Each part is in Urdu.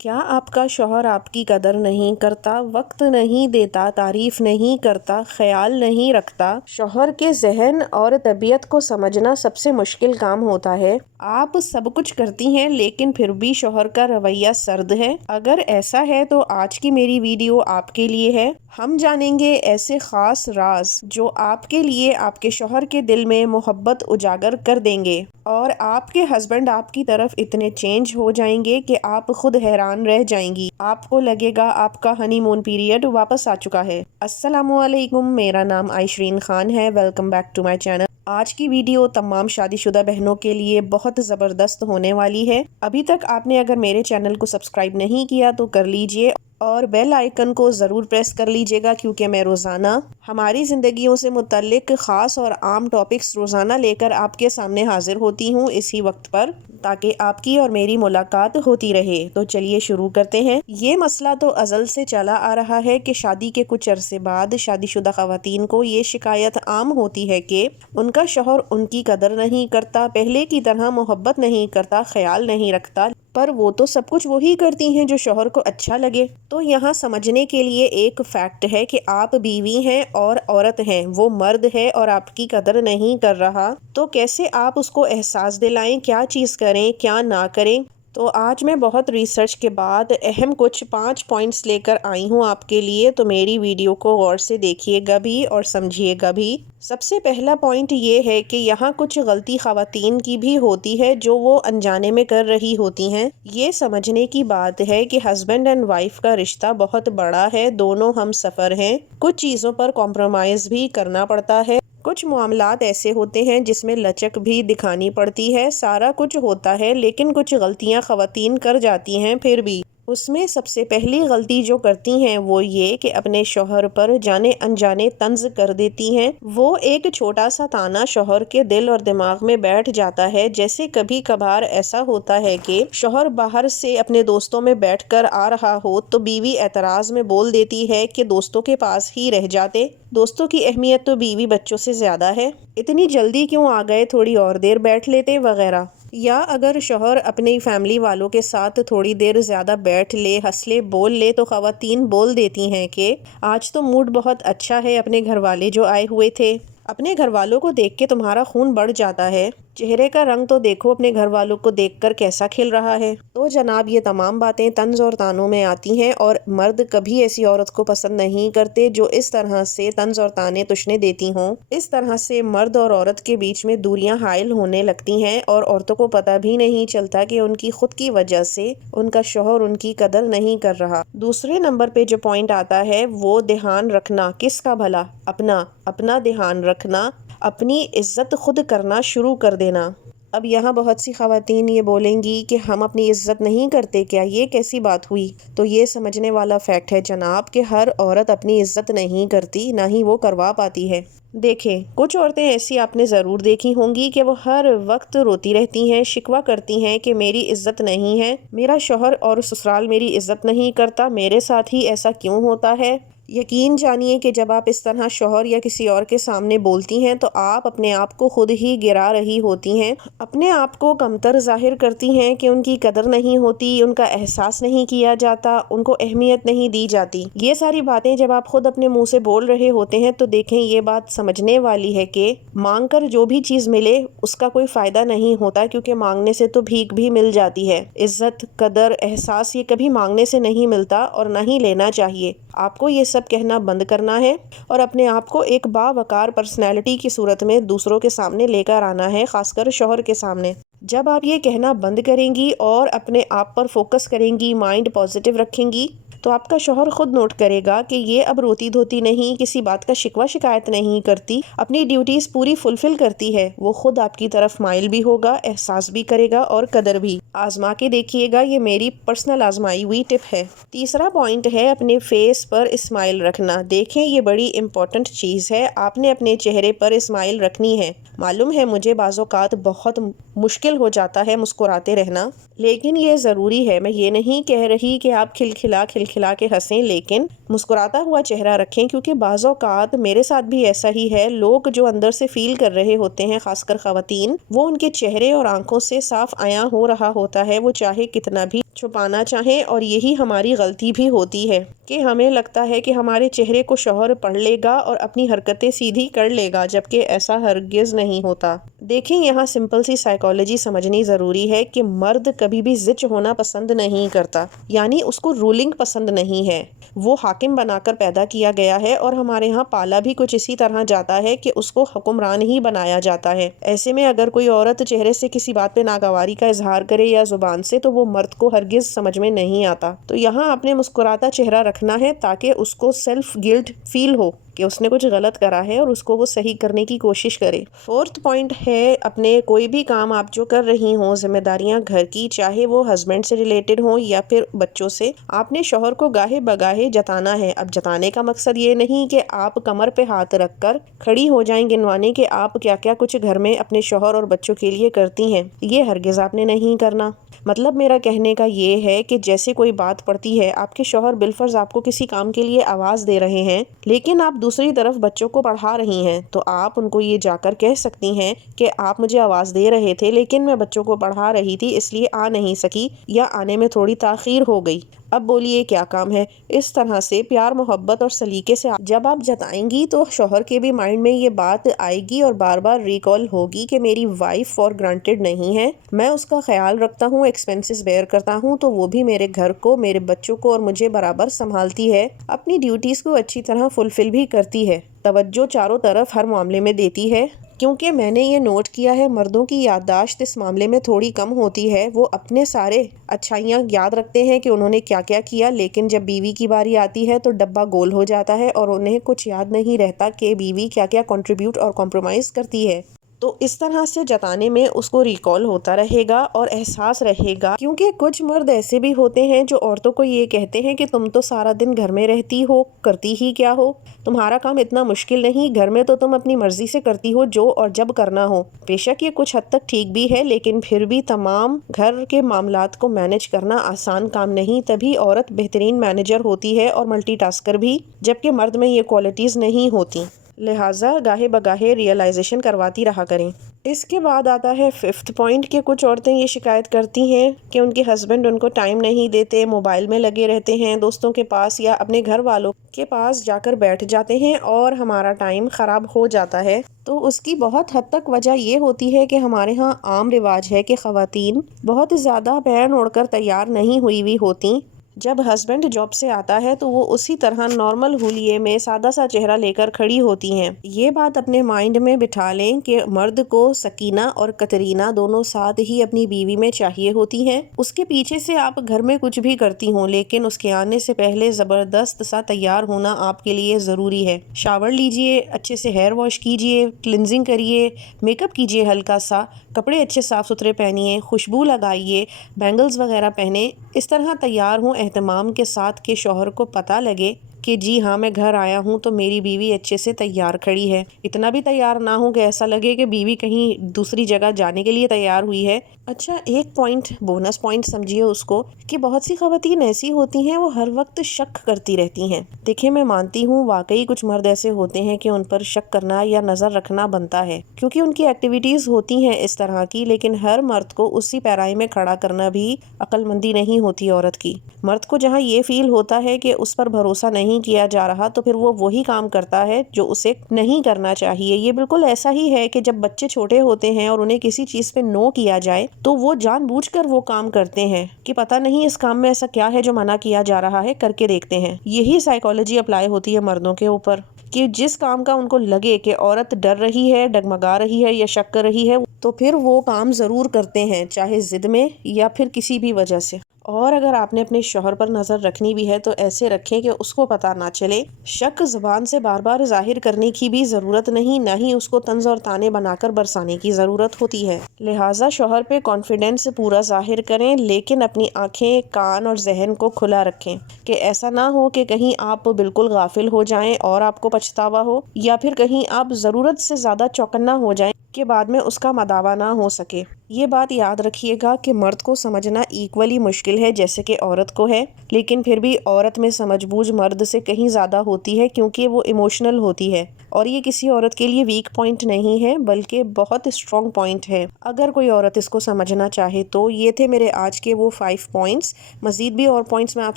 کیا آپ کا شوہر آپ کی قدر نہیں کرتا، وقت نہیں دیتا، تعریف نہیں کرتا، خیال نہیں رکھتا؟ شوہر کے ذہن اور طبیعت کو سمجھنا سب سے مشکل کام ہوتا ہے۔ آپ سب کچھ کرتی ہیں لیکن پھر بھی شوہر کا رویہ سرد ہے۔ اگر ایسا ہے تو آج کی میری ویڈیو آپ کے لیے ہے۔ ہم جانیں گے ایسے خاص راز جو آپ کے لیے آپ کے شوہر کے دل میں محبت اجاگر کر دیں گے، اور آپ کے ہسبینڈ آپ کی طرف اتنے چینج ہو جائیں گے کہ آپ خود حیران رہ جائیں گی۔ آپ کو لگے گا آپ کا ہنی مون پیریڈ واپس آ چکا ہے۔ السلام علیکم، میرا نام عائشرین خان ہے۔ Welcome back to my channel. آج کی ویڈیو تمام شادی شدہ بہنوں کے لیے بہت زبردست ہونے والی ہے۔ ابھی تک آپ نے اگر میرے چینل کو سبسکرائب نہیں کیا تو کر لیجئے، اور بیل آئیکن کو ضرور پریس کر لیجئے گا، کیونکہ میں روزانہ ہماری زندگیوں سے متعلق خاص اور عام ٹاپکس روزانہ لے کر آپ کے سامنے حاضر ہوتی ہوں اسی وقت پر، تاکہ آپ کی اور میری ملاقات ہوتی رہے۔ تو چلیے شروع کرتے ہیں۔ یہ مسئلہ تو ازل سے چلا آ رہا ہے کہ شادی کے کچھ عرصے بعد شادی شدہ خواتین کو یہ شکایت عام ہوتی ہے کہ ان کا شوہر ان کی قدر نہیں کرتا، پہلے کی طرح محبت نہیں کرتا، خیال نہیں رکھتا، پر وہ تو سب کچھ وہی کرتی ہیں جو شوہر کو اچھا لگے۔ تو یہاں سمجھنے کے لیے ایک فیکٹ ہے کہ آپ بیوی ہیں اور عورت ہیں، وہ مرد ہے اور آپ کی قدر نہیں کر رہا، تو کیسے آپ اس کو احساس دلائیں، کیا چیز کریں، کیا نہ کریں؟ تو آج میں بہت ریسرچ کے بعد اہم کچھ 5 پوائنٹس لے کر آئی ہوں آپ کے لیے، تو میری ویڈیو کو غور سے دیکھیے گا بھی اور سمجھیے گا بھی۔ سب سے پہلا پوائنٹ یہ ہے کہ یہاں کچھ غلطی خواتین کی بھی ہوتی ہے جو وہ انجانے میں کر رہی ہوتی ہیں۔ یہ سمجھنے کی بات ہے کہ ہسبینڈ اینڈ وائف کا رشتہ بہت بڑا ہے، دونوں ہم سفر ہیں، کچھ چیزوں پر کمپرومائز بھی کرنا پڑتا ہے، کچھ معاملات ایسے ہوتے ہیں جس میں لچک بھی دکھانی پڑتی ہے، سارا کچھ ہوتا ہے، لیکن کچھ غلطیاں خواتین کر جاتی ہیں پھر بھی۔ اس میں سب سے پہلی غلطی جو کرتی ہیں وہ یہ کہ اپنے شوہر پر جانے انجانے طنز کر دیتی ہیں۔ وہ ایک چھوٹا سا تانا شوہر کے دل اور دماغ میں بیٹھ جاتا ہے، جیسے کبھی کبھار ایسا ہوتا ہے کہ شوہر باہر سے اپنے دوستوں میں بیٹھ کر آ رہا ہو تو بیوی اعتراض میں بول دیتی ہے کہ دوستوں کے پاس ہی رہ جاتے، دوستوں کی اہمیت تو بیوی بچوں سے زیادہ ہے، اتنی جلدی کیوں آ گئے، تھوڑی اور دیر بیٹھ لیتے وغیرہ۔ یا اگر شوہر اپنی فیملی والوں کے ساتھ تھوڑی دیر زیادہ بیٹھ لے، ہنس لے، بول لے، تو خواتین بول دیتی ہیں کہ آج تو موڈ بہت اچھا ہے، اپنے گھر والے جو آئے ہوئے تھے۔ اپنے گھر والوں کو دیکھ کے تمہارا خون بڑھ جاتا ہے، چہرے کا رنگ تو دیکھو اپنے گھر والوں کو دیکھ کر کیسا کھل رہا ہے۔ تو جناب یہ تمام باتیں طنز اور طعنوں میں آتی ہیں، اور مرد کبھی ایسی عورت کو پسند نہیں کرتے جو اس طرح سے طنز اور طعنے تشنے دیتی ہوں۔ اس طرح سے مرد اور عورت کے بیچ میں دوریاں حائل ہونے لگتی ہیں، اور عورتوں کو پتہ بھی نہیں چلتا کہ ان کی خود کی وجہ سے ان کا شوہر ان کی قدر نہیں کر رہا۔ دوسرے نمبر پہ جو پوائنٹ آتا ہے وہ دھیان رکھنا، کس کا بھلا؟ اپنا دھیان رکھنا، اپنی عزت خود کرنا شروع کر دینا۔ اب یہاں بہت سی خواتین یہ بولیں گی کہ ہم اپنی عزت نہیں کرتے کیا، یہ کیسی بات ہوئی؟ تو یہ سمجھنے والا فیکٹ ہے جناب کہ ہر عورت اپنی عزت نہیں کرتی، نہ ہی وہ کروا پاتی ہے۔ دیکھیں، کچھ عورتیں ایسی آپ نے ضرور دیکھی ہوں گی کہ وہ ہر وقت روتی رہتی ہیں، شکوہ کرتی ہیں کہ میری عزت نہیں ہے، میرا شوہر اور سسرال میری عزت نہیں کرتا، میرے ساتھ ہی ایسا کیوں ہوتا ہے؟ یقین جانیے کہ جب آپ اس طرح شوہر یا کسی اور کے سامنے بولتی ہیں تو آپ اپنے آپ کو خود ہی گرا رہی ہوتی ہیں، اپنے آپ کو کمتر ظاہر کرتی ہیں کہ ان کی قدر نہیں ہوتی، ان کا احساس نہیں کیا جاتا، ان کو اہمیت نہیں دی جاتی۔ یہ ساری باتیں جب آپ خود اپنے منہ سے بول رہے ہوتے ہیں تو دیکھیں یہ بات سمجھنے والی ہے کہ مانگ کر جو بھی چیز ملے اس کا کوئی فائدہ نہیں ہوتا، کیونکہ مانگنے سے تو بھیک بھی مل جاتی ہے۔ عزت، قدر، احساس یہ کبھی مانگنے سے نہیں ملتا، اور نہ ہی لینا چاہیے۔ آپ کو یہ سب کہنا بند کرنا ہے اور اپنے آپ کو ایک باوقار پرسنالٹی کی صورت میں دوسروں کے سامنے لے کر آنا ہے، خاص کر شوہر کے سامنے۔ جب آپ یہ کہنا بند کریں گی اور اپنے آپ پر فوکس کریں گی، مائنڈ پازیٹیو رکھیں گی، تو آپ کا شوہر خود نوٹ کرے گا کہ یہ اب روتی دھوتی نہیں، کسی بات کا شکوہ شکایت نہیں کرتی، اپنی ڈیوٹیز پوری فلفل کرتی ہے، وہ خود آپ کی طرف مائل بھی ہوگا، احساس بھی کرے گا اور قدر بھی۔ آزما کے دیکھیے گا، یہ میری پرسنل آزمائی ہوئی ٹپ ہے۔ تیسرا پوائنٹ ہے اپنے فیس پر اسمائل رکھنا۔ دیکھیں یہ بڑی امپورٹنٹ چیز ہے، آپ نے اپنے چہرے پر اسمائل رکھنی ہے۔ معلوم ہے مجھے بعض اوقات بہت مشکل ہو جاتا ہے مسکراتے رہنا، لیکن یہ ضروری ہے۔ میں یہ نہیں کہہ رہی کہ آپ کھلکھلا کھلا کے ہنسیں لیکن مسکراتا ہوا چہرہ رکھیں، کیونکہ بعض اوقات میرے ساتھ بھی ایسا ہی ہے، لوگ جو اندر سے فیل کر رہے ہوتے ہیں، خاص کر خواتین، وہ ان کے چہرے اور آنکھوں سے صاف عیاں ہو رہا ہوتا ہے، وہ چاہے کتنا بھی چھپانا چاہیں۔ اور یہی ہماری غلطی بھی ہوتی ہے کہ ہمیں لگتا ہے کہ ہمارے چہرے کو شوہر پڑھ لے گا اور اپنی حرکتیں سیدھی کر لے گا، جبکہ ایسا ہرگز نہیں ہوتا۔ دیکھیں، یہاں سمپل سی سائیکالوجی سمجھنی ضروری ہے کہ مرد کبھی بھی زچ ہونا پسند نہیں کرتا، یعنی اس کو رولنگ پسند نہیں ہے۔ وہ حاکم بنا کر پیدا کیا گیا ہے اور ہمارے ہاں پالا بھی کچھ اسی طرح جاتا ہے کہ اس کو حکمران ہی بنایا جاتا ہے۔ ایسے میں اگر کوئی عورت چہرے سے کسی بات پہ ناگواری کا اظہار کرے یا زبان سے، تو وہ مرد کو ہرگز سمجھ میں نہیں آتا۔ تو یہاں اپنے مسکراتا چہرہ رکھنا ہے تاکہ اس کو سیلف گلٹ فیل ہو کہ اس نے کچھ غلط کرا ہے اور اس کو وہ صحیح کرنے کی کوشش کرے۔ فورتھ پوائنٹ ہے، اپنے کوئی بھی کام آپ جو کر رہی ہوں، ذمہ داریاں گھر کی، چاہے وہ ہسبینڈ سے ریلیٹڈ ہوں یا پھر بچوں سے، آپ نے شوہر کو گاہے بگاہے جتانا ہے۔ اب جتانے کا مقصد یہ نہیں کہ آپ کمر پہ ہاتھ رکھ کر کھڑی ہو جائیں گنوانے کہ آپ کیا کیا کچھ گھر میں اپنے شوہر اور بچوں کے لیے کرتی ہیں، یہ ہرگز آپ نے نہیں کرنا۔ مطلب میرا کہنے کا یہ ہے کہ جیسے کوئی بات پڑتی ہے، آپ کے شوہر بالفرض آپ کو کسی کام کے لیے آواز دے رہے ہیں، لیکن آپ دوسری طرف بچوں کو پڑھا رہی ہیں، تو آپ ان کو یہ جا کر کہہ سکتی ہیں کہ آپ مجھے آواز دے رہے تھے لیکن میں بچوں کو پڑھا رہی تھی، اس لیے آ نہیں سکی یا آنے میں تھوڑی تاخیر ہو گئی۔ اب بولیے کیا کام ہے؟ اس طرح سے پیار محبت اور سلیقے سے جب آپ جتائیں گی تو شوہر کے بھی مائنڈ میں یہ بات آئے گی اور بار بار ریکال ہوگی کہ میری وائف فار گرانٹیڈ نہیں ہے، میں اس کا خیال رکھتا ہوں، ایکسپینسز بیئر کرتا ہوں، تو وہ بھی میرے گھر کو، میرے بچوں کو اور مجھے برابر سنبھالتی ہے، اپنی ڈیوٹیز کو اچھی طرح فلفل بھی کرتی ہے، توجہ چاروں طرف ہر معاملے میں دیتی ہے۔ کیونکہ میں نے یہ نوٹ کیا ہے، مردوں کی یادداشت اس معاملے میں تھوڑی کم ہوتی ہے، وہ اپنے سارے اچھائیاں یاد رکھتے ہیں کہ انہوں نے کیا کیا کیا، لیکن جب بیوی کی باری آتی ہے تو ڈبہ گول ہو جاتا ہے اور انہیں کچھ یاد نہیں رہتا کہ بیوی کیا کیا کنٹریبیوٹ اور کمپرومائز کرتی ہے۔ تو اس طرح سے جتانے میں اس کو ریکال ہوتا رہے گا اور احساس رہے گا، کیونکہ کچھ مرد ایسے بھی ہوتے ہیں جو عورتوں کو یہ کہتے ہیں کہ تم تو سارا دن گھر میں رہتی ہو، کرتی ہی کیا ہو، تمہارا کام اتنا مشکل نہیں، گھر میں تو تم اپنی مرضی سے کرتی ہو جو اور جب کرنا ہو۔ بے شک یہ کچھ حد تک ٹھیک بھی ہے، لیکن پھر بھی تمام گھر کے معاملات کو مینج کرنا آسان کام نہیں، تبھی عورت بہترین مینیجر ہوتی ہے اور ملٹی ٹاسکر بھی، جبکہ مرد میں یہ کوالٹیز نہیں ہوتی۔ لہٰذا گاہے بگاہے ریئلائزیشن کرواتی رہا کریں۔ اس کے بعد آتا ہے ففتھ پوائنٹ کہ کچھ عورتیں یہ شکایت کرتی ہیں کہ ان کے ہسبینڈ ان کو ٹائم نہیں دیتے، موبائل میں لگے رہتے ہیں، دوستوں کے پاس یا اپنے گھر والوں کے پاس جا کر بیٹھ جاتے ہیں اور ہمارا ٹائم خراب ہو جاتا ہے۔ تو اس کی بہت حد تک وجہ یہ ہوتی ہے کہ ہمارے ہاں عام رواج ہے کہ خواتین بہت زیادہ پہن اوڑھ کر تیار نہیں ہوئی ہوتی۔ جب ہسبینڈ جاب سے آتا ہے تو وہ اسی طرح نارمل ہولیے میں سادہ سا چہرہ لے کر کھڑی ہوتی ہیں۔ یہ بات اپنے مائنڈ میں بٹھا لیں کہ مرد کو سکینہ اور کترینہ دونوں ساتھ ہی اپنی بیوی میں چاہیے ہوتی ہیں۔ اس کے پیچھے سے آپ گھر میں کچھ بھی کرتی ہوں، لیکن اس کے آنے سے پہلے زبردست سا تیار ہونا آپ کے لیے ضروری ہے۔ شاور لیجئے، اچھے سے ہیئر واش کیجئے، کلینزنگ کریے، میک اپ کیجئے ہلکا سا، کپڑے اچھے صاف ستھرے پہنیے، خوشبو لگائیے، بینگلز وغیرہ پہنے، اس طرح تیار ہوں اہتمام کے ساتھ کہ شوہر کو پتہ لگے کہ جی ہاں میں گھر آیا ہوں تو میری بیوی اچھے سے تیار کھڑی ہے۔ اتنا بھی تیار نہ ہو کہ ایسا لگے کہ بیوی کہیں دوسری جگہ جانے کے لیے تیار ہوئی ہے۔ اچھا، ایک پوائنٹ، بونس پوائنٹ سمجھیے اس کو، کہ بہت سی خواتین ایسی ہوتی ہیں وہ ہر وقت شک کرتی رہتی ہیں۔ دیکھیں، میں مانتی ہوں واقعی کچھ مرد ایسے ہوتے ہیں کہ ان پر شک کرنا یا نظر رکھنا بنتا ہے، کیونکہ ان کی ایکٹیویٹیز ہوتی ہیں اس طرح کی، لیکن ہر مرد کو اسی پیرائی میں کھڑا کرنا بھی عقل مندی نہیں ہوتی عورت کی۔ مرد کو جہاں یہ فیل ہوتا ہے کہ اس پر بھروسہ نہیں کیا جا رہا تو پھر وہ وہی کام کرتا ہے جو اسے نہیں کرنا چاہیے۔ یہ بالکل ایسا ہی ہے کہ جب بچے چھوٹے ہوتے ہیں اور انہیں کسی چیز پہ نو کیا جائے تو وہ جان بوجھ کر وہ کام کرتے ہیں کہ پتہ نہیں اس کام میں ایسا کیا ہے جو منع کیا جا رہا ہے، کر کے دیکھتے ہیں۔ یہی سائیکالوجی اپلائی ہوتی ہے مردوں کے اوپر کہ جس کام کا ان کو لگے کہ عورت ڈر رہی ہے، ڈگمگا رہی ہے یا شک کر رہی ہے، تو پھر وہ کام ضرور کرتے ہیں، چاہے ضد میں یا پھر کسی بھی وجہ سے۔ اور اگر آپ نے اپنے شوہر پر نظر رکھنی بھی ہے تو ایسے رکھیں کہ اس کو پتہ نہ چلے۔ شک زبان سے بار بار ظاہر کرنے کی بھی ضرورت نہیں، نہ ہی اس کو طنز اور طعنے بنا کر برسانے کی ضرورت ہوتی ہے۔ لہٰذا شوہر پہ کانفیڈنس پورا ظاہر کریں، لیکن اپنی آنکھیں، کان اور ذہن کو کھلا رکھیں کہ ایسا نہ ہو کہ کہیں آپ بالکل غافل ہو جائیں اور آپ کو پچھتاوا ہو، یا پھر کہیں آپ ضرورت سے زیادہ چوکنا ہو جائیں کہ بعد میں اس کا مداوع نہ ہو سکے۔ یہ بات یاد رکھیے گا کہ مرد کو سمجھنا ایکولی مشکل ہے جیسے کہ عورت کو ہے، لیکن پھر بھی عورت میں سمجھ بوجھ مرد سے کہیں زیادہ ہوتی ہے کیونکہ وہ ایموشنل ہوتی ہے، اور یہ کسی عورت کے لیے ویک پوائنٹ نہیں ہے بلکہ بہت اسٹرانگ پوائنٹ ہے اگر کوئی عورت اس کو سمجھنا چاہے تو۔ یہ تھے میرے آج کے وہ 5 پوائنٹس۔ مزید بھی اور پوائنٹس میں آپ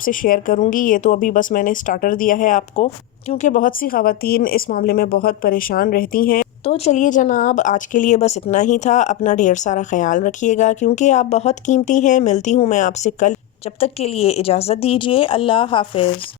سے شیئر کروں گی، یہ تو ابھی بس میں نے اسٹارٹر دیا ہے آپ کو، کیونکہ بہت سی خواتین اس معاملے میں بہت پریشان رہتی ہیں۔ تو چلیے جناب، آج کے لیے بس اتنا ہی تھا۔ اپنا ڈھیر سارا خیال رکھیے گا کیونکہ آپ بہت قیمتی ہیں۔ ملتی ہوں میں آپ سے کل، جب تک کے لیے اجازت دیجیے۔ اللہ حافظ۔